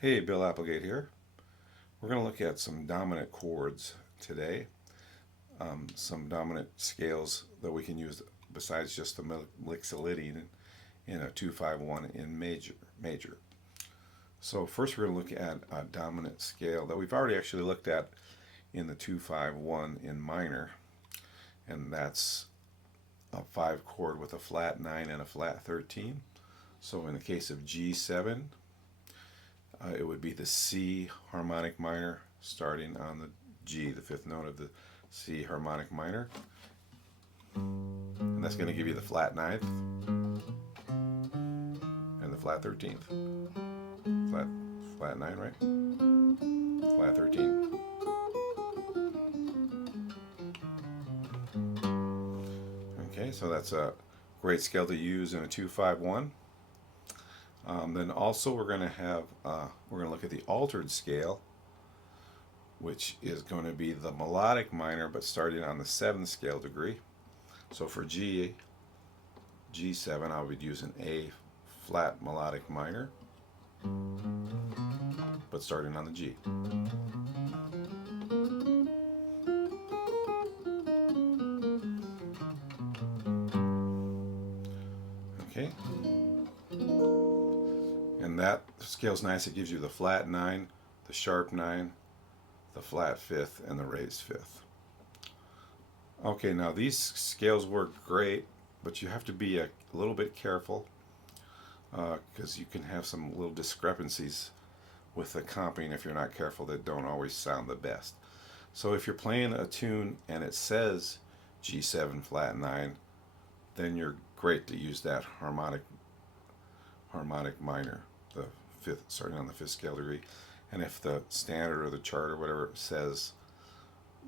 Hey, Bill Applegate here. We're going to look at some dominant chords today, some dominant scales that we can use besides just the mixolydian in a 2-5-1 in major. So first we're going to look at a dominant scale that we've already actually looked at in the 2-5-1 in minor, and that's a 5 chord with a flat 9 and a flat 13. So in the case of G7, it would be the C harmonic minor starting on the G, the fifth note of the C harmonic minor. And that's going to give you the flat ninth and the flat 13th. Flat, flat 9, right? Flat 13. Okay, so that's a great scale to use in a 2-5-1. Then also we're going to look at the altered scale, which is going to be the melodic minor, but starting on the 7th scale degree. So for G7, I would use an A flat melodic minor, but starting on the G. Okay, and that scale's nice. It gives you the flat 9, the sharp 9, the flat 5th, and the raised 5th. Okay, now these scales work great, but you have to be a little bit careful because you can have some little discrepancies with the comping if you're not careful that don't always sound the best. So if you're playing a tune and it says G7 flat 9, then you're great to use that harmonic minor, the fifth, starting on the 5th scale degree. And if the standard or the chart or whatever says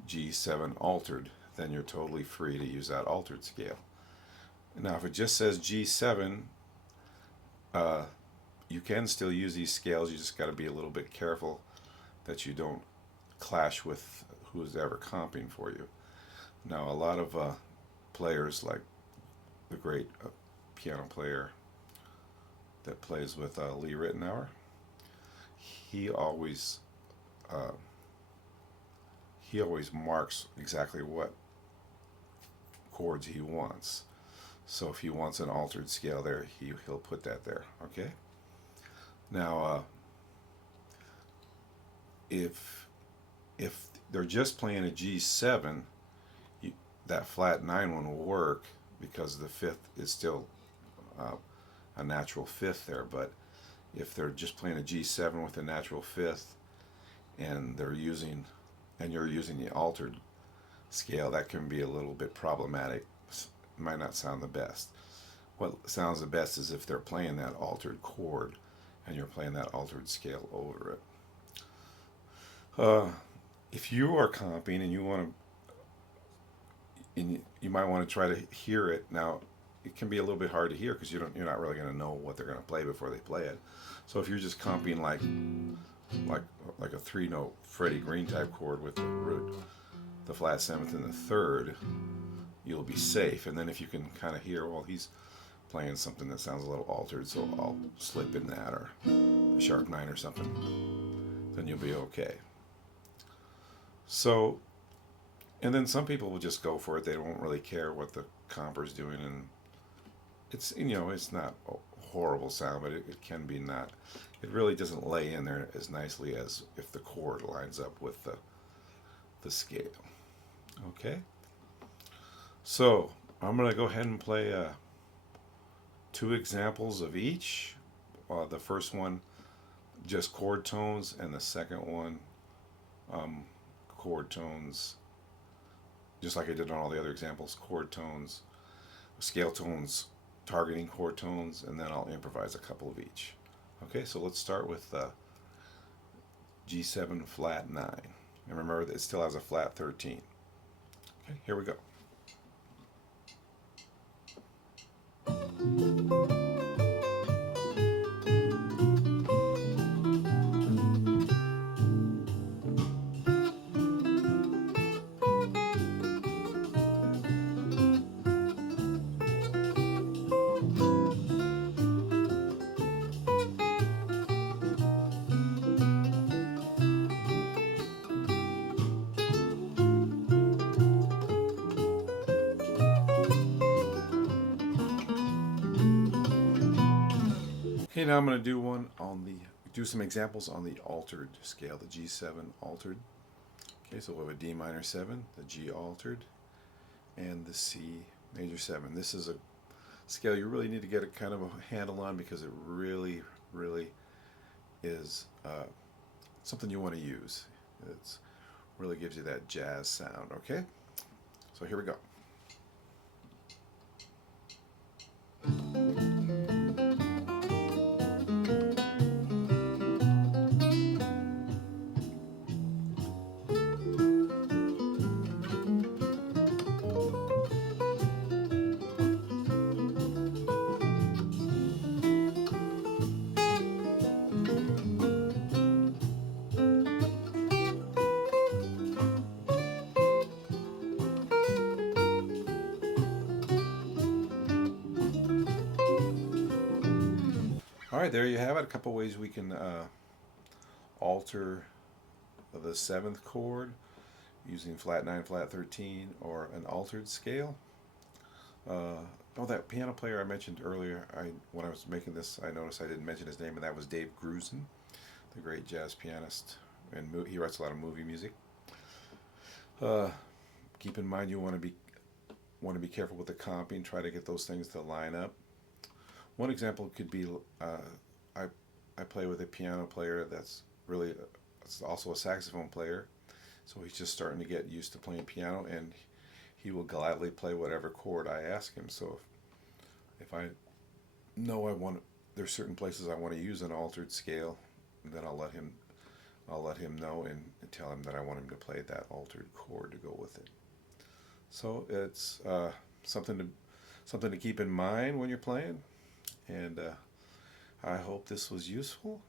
G7 altered, then you're totally free to use that altered scale. Now, if it just says G7, you can still use these scales. You just got to be a little bit careful that you don't clash with who's ever comping for you. Now, a lot of players, like the great piano player that plays with Lee Ritenour, he always marks exactly what chords he wants. So if he wants an altered scale there, he'll put that there. Okay. Now, if they're just playing a G7, that flat 9 one will work because the 5th is still a natural 5th there. But if they're just playing a G7 with a natural 5th, and you're using the altered scale, that can be a little bit problematic. It might not sound the best. What sounds the best is if they're playing that altered chord and you're playing that altered scale over it. If you are comping and you might want to try to hear it. Now, it can be a little bit hard to hear because you're not really going to know what they're going to play before they play it. So if you're just comping like a 3-note Freddie Green type chord with the root, the flat 7th and the 3rd, you'll be safe. And then if you can kind of hear, well, he's playing something that sounds a little altered, so I'll slip in that, or the sharp 9 or something, then you'll be okay. So, and then some people will just go for it. They won't really care what the comper's doing, and it's not a horrible sound, but it can be not. It really doesn't lay in there as nicely as if the chord lines up with the scale. Okay, so I'm going to go ahead and play 2 examples of each. The first one, just chord tones, and the second one, chord tones, just like I did on all the other examples, chord tones, scale tones, targeting chord tones, and then I'll improvise a couple of each. Okay, so let's start with G7 flat 9. And remember that it still has a flat 13. Okay, here we go. Okay, now I'm going to do some examples on the altered scale, the G7 altered. Okay, so we have a D minor 7, the G altered, and the C major 7. This is a scale you really need to get a kind of a handle on because it really, really is something you want to use. It really gives you that jazz sound, okay? So here we go. All right, there you have it. A couple ways we can alter the seventh chord using flat 9, flat 13, or an altered scale. Oh, that piano player I mentioned earlier, when I was making this, I noticed I didn't mention his name, and that was Dave Grusin, the great jazz pianist, and he writes a lot of movie music. Keep in mind you want to be careful with the comping. Try to get those things to line up. One example could be I I play with a piano player that's really it's also a saxophone player, so he's just starting to get used to playing piano, and he will gladly play whatever chord I ask him. So if I know there's certain places I want to use an altered scale, then I'll let him know and tell him that I want him to play that altered chord to go with it. So it's something to something to keep in mind when you're playing, and I hope this was useful.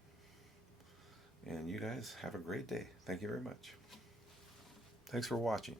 And you guys have a great day. Thank you very much. Thanks for watching.